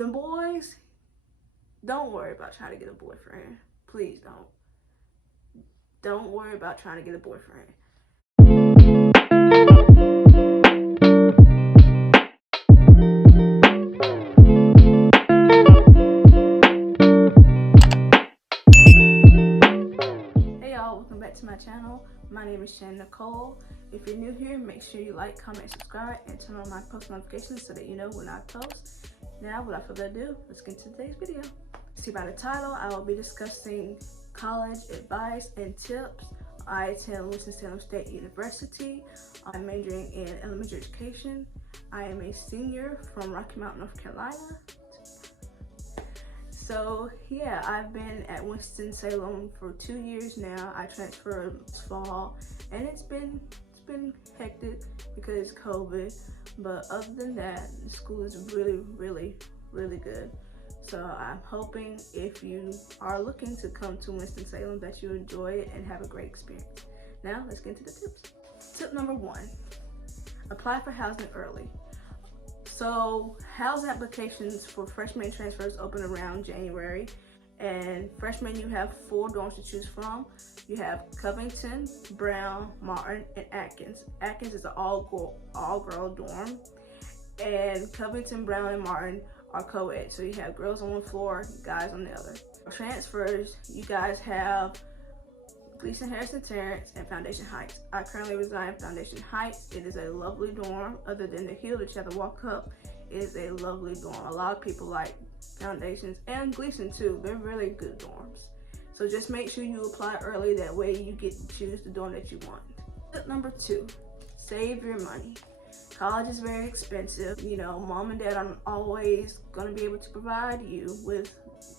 The boys, don't worry about trying to get a boyfriend. Please don't. Don't worry about trying to get a boyfriend. Hey y'all, welcome back to my channel. My name is Shannon Nicole. If you're new here, make sure you like, comment, subscribe, and turn on my post notifications so that you know when I post. Now, without further ado, let's get into today's video. See by the title, I will be discussing college advice and tips. I attend Winston-Salem State University. I'm majoring in elementary education. I am a senior from Rocky Mount, North Carolina. So yeah, I've been at Winston-Salem for 2 years now. I transferred this fall, and it's been hectic because COVID. But other than that, the school is really good. So I'm hoping if you are looking to come to Winston-Salem that you enjoy it and have a great experience. Now let's get into the tips. Tip number 1, apply for housing early. So housing applications for freshmen transfers open around January, and freshmen, you have 4 dorms to choose from. You have Covington, Brown, Martin, and Atkins. Atkins is an all-girl dorm, and Covington, Brown, and Martin are co-ed. So you have girls on one floor, guys on the other. For transfers, you guys have Gleason, Harrison, Terrence, and Foundation Heights. I currently reside in Foundation Heights. It is a lovely dorm. Other than the hill that you have to walk up, it is a lovely dorm. A lot of people like Foundations and Gleason too. They're really good dorms. So just make sure you apply early. That way you get to choose the dorm that you want. Tip number 2, save your money. College is very expensive. You know, mom and dad aren't always gonna be able to provide you with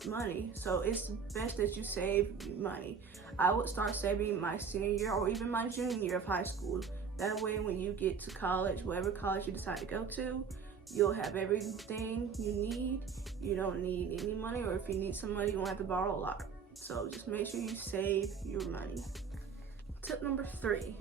money. So it's best that you save money. I would start saving my senior year or even my junior year of high school. That way when you get to college, whatever college you decide to go to, you'll have everything you need. You don't need any money, or if you need some money, you won't have to borrow a lot. So just make sure you save your money. Tip number 3,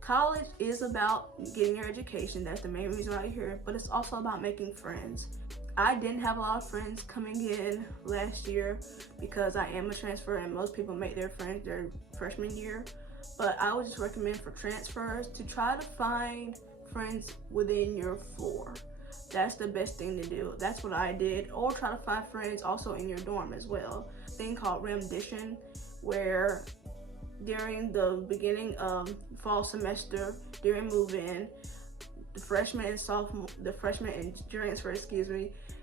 college is about getting your education. That's the main reason why you're here, but it's also about making friends. I didn't have a lot of friends coming in last year because I am a transfer and most people make their friends their freshman year. But I would just recommend for transfers to try to find friends within your floor. That's the best thing to do. That's what I did. Or try to find friends also in your dorm as well. A thing called rendition, where during the beginning of fall semester, during move-in, the freshmen and transfer,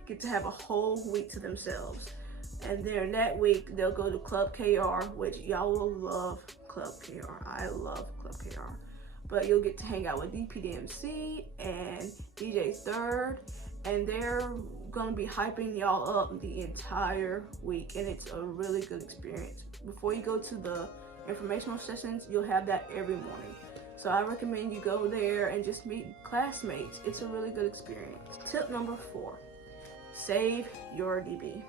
get to have a whole week to themselves. And during that week, they'll go to Club KR, which y'all will love Club KR. I love Club KR. But you'll get to hang out with DPDMC and DJ Third, and they're gonna be hyping y'all up the entire week, and it's a really good experience. Before you go to the informational sessions, you'll have that every morning. So I recommend you go there and just meet classmates. It's a really good experience. Tip number 4, save your DB.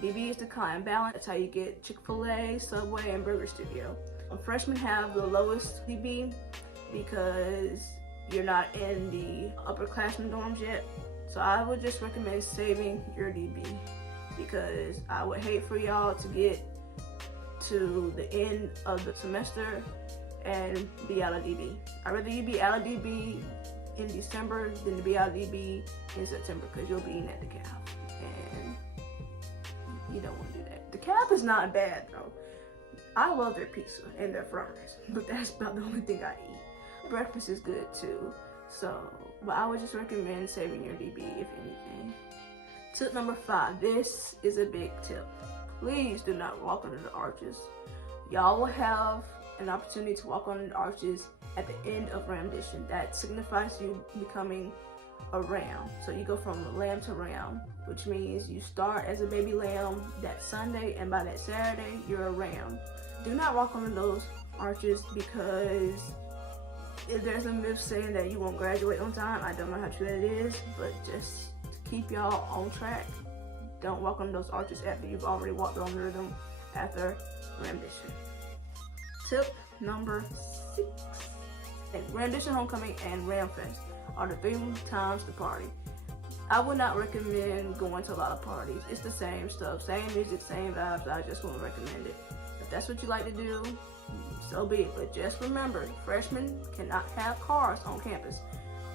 DB is the client balance. That's how you get Chick-fil-A, Subway, and Burger Studio. Freshmen have the lowest DB because you're not in the upperclassmen dorms yet. So I would just recommend saving your DB, because I would hate for y'all to get to the end of the semester and be out of DB. I'd rather you be out of DB in December than to be out of DB in September, because you'll be eating at the calf, and you don't want to do that. The calf is not bad though. I love their pizza and their fries, but that's about the only thing I eat. Breakfast is good too. So, but I would just recommend saving your DB if anything. Tip number 5, this is a big tip. Please do not walk under the arches. Y'all will have an opportunity to walk under the arches at the end of rendition. That signifies you becoming a ram. So you go from lamb to ram, which means you start as a baby lamb that Sunday, and by that Saturday, you're a ram. Do not walk under those arches, because there's a myth saying that you won't graduate on time. I don't know how true that is, but just to keep y'all on track, don't walk on those arches after you've already walked under them after rendition. Tip number 6, rendition, homecoming, and Ram Fest are the 3 times to party. I would not recommend going to a lot of parties. It's the same stuff, same music, same vibes. I just wouldn't recommend it. If that's what you like to do, so be it. But just remember, freshmen cannot have cars on campus.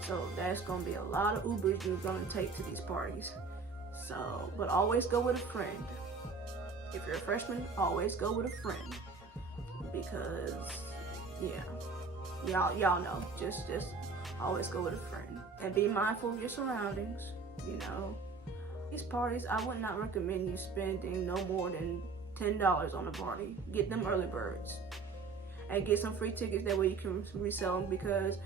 So that's going to be a lot of Ubers you're going to take to these parties. So, but always go with a friend. If you're a freshman, always go with a friend. Because, yeah, y'all know. Just always go with a friend. And be mindful of your surroundings, you know. These parties, I would not recommend you spending no more than $10 on a party. Get them early birds. And get some free tickets, that way you can resell them, because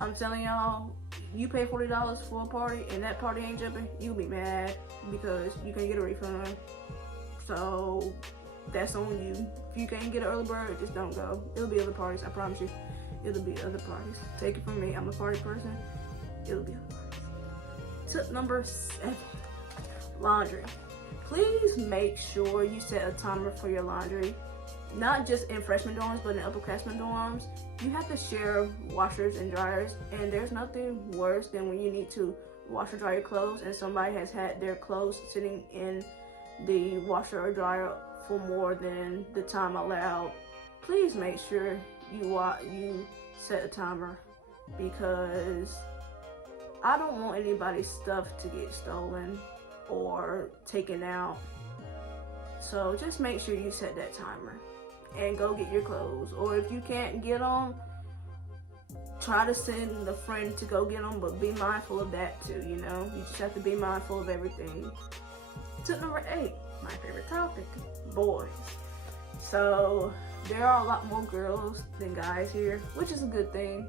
I'm telling y'all, you pay $40 for a party and that party ain't jumping, you'll be mad because you can't get a refund. So that's on you. If you can't get an early bird, just don't go. It'll be other parties, I promise you. It'll be other parties. Take it from me, I'm a party person. It'll be other parties. Tip number 7, laundry. Please make sure you set a timer for your laundry. Not just in freshman dorms, but in upperclassmen dorms. You have to share washers and dryers, and there's nothing worse than when you need to wash or dry your clothes and somebody has had their clothes sitting in the washer or dryer for more than the time allowed. Please make sure you set a timer, because I don't want anybody's stuff to get stolen or taken out. So just make sure you set that timer and go get your clothes. Or if you can't get them, try to send a friend to go get them, but be mindful of that too, you know? You just have to be mindful of everything. Tip number 8, my favorite topic, boys. So there are a lot more girls than guys here, which is a good thing,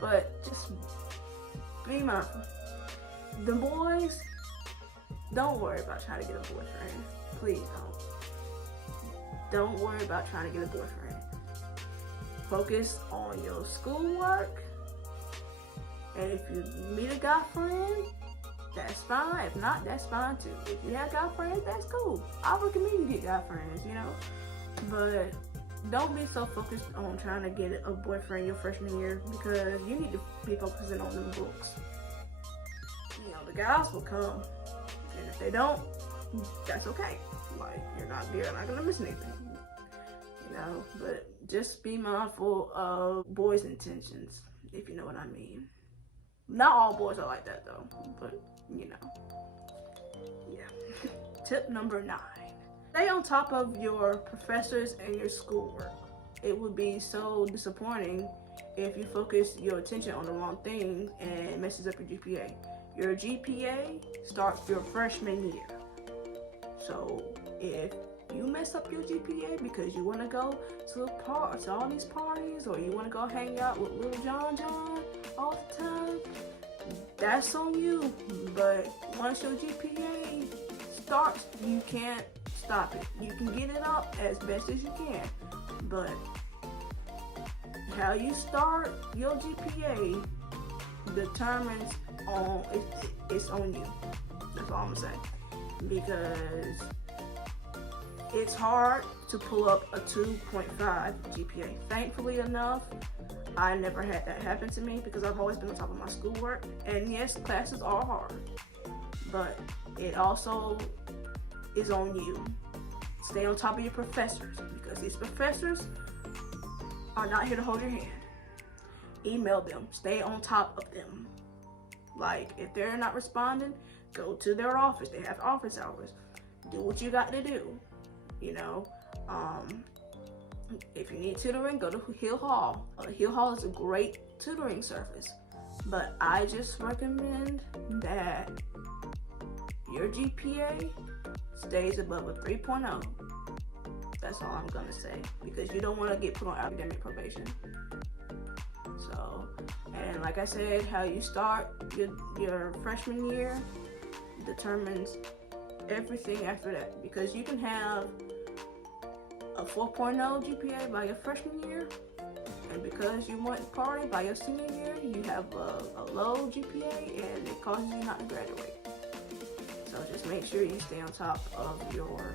but just be mindful. The boys, don't worry about trying to get a boyfriend. Please don't. Don't worry about trying to get a boyfriend. Focus on your schoolwork. And if you meet a guy friend, that's fine. If not, that's fine too. If you have guy friends, that's cool. I recommend you get guy friends, you know. But don't be so focused on trying to get a boyfriend your freshman year, because you need to be focusing on them books. You know, the guys will come. And if they don't, that's okay. Like, you're not gonna miss anything, you know. But just be mindful of boys' intentions, if you know what I mean. Not all boys are like that though, but you know, yeah. Tip number 9, stay on top of your professors and your schoolwork. It would be so disappointing if you focus your attention on the wrong thing and it messes up your GPA. Your GPA starts your freshman year. So if you mess up your GPA because you want to go to all these parties, or you want to go hang out with little John all the time, that's on you. But once your GPA starts, you can't stop it. You can get it up as best as you can, but how you start your GPA determines it's on you. That's all I'm saying. Because it's hard to pull up a 2.5 GPA. Thankfully enough, I never had that happen to me, because I've always been on top of my schoolwork. And yes, classes are hard, but it also is on you. Stay on top of your professors, because these professors are not here to hold your hand. Email them. Stay on top of them. Like, if they're not responding, go to their office. They have office hours. Do what you got to do, you know. If you need tutoring, go to Hill Hall. Hill Hall is a great tutoring service, but I just recommend that your GPA stays above a 3.0. That's all I'm gonna say, because you don't want to get put on academic probation. So, and like I said, how you start your freshman year determines everything after that, because you can have a 4.0 GPA by your freshman year, and because you went to party by your senior year, you have a low GPA, and it causes you not to graduate. So just make sure you stay on top of your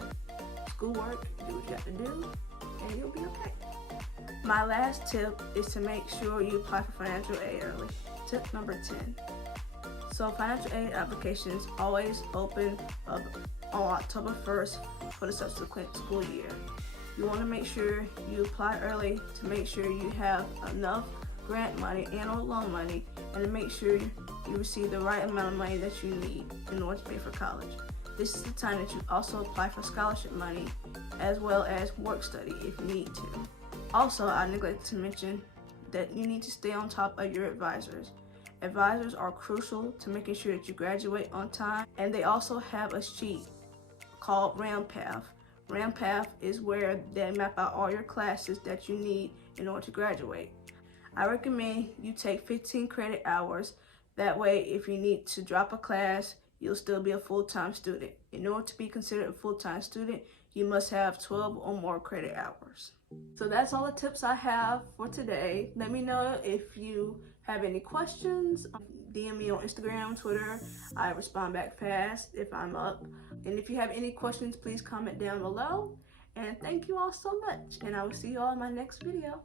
schoolwork, do what you have to do, and you'll be okay. My last tip is to make sure you apply for financial aid early. Tip number 10. So financial aid applications always open up on October 1st for the subsequent school year. You want to make sure you apply early to make sure you have enough grant money and or loan money, and to make sure you receive the right amount of money that you need in order to pay for college. This is the time that you also apply for scholarship money as well as work study if you need to. Also, I neglected to mention that you need to stay on top of your advisors. Advisors are crucial to making sure that you graduate on time, and they also have a sheet called RAMPath. RAMPath is where they map out all your classes that you need in order to graduate. I recommend you take 15 credit hours. That way, if you need to drop a class, you'll still be a full-time student. In order to be considered a full-time student, you must have 12 or more credit hours. So that's all the tips I have for today. Let me know if you have any questions. DM me on Instagram, Twitter. I respond back fast if I'm up. And if you have any questions, please comment down below. And thank you all so much. And I will see you all in my next video.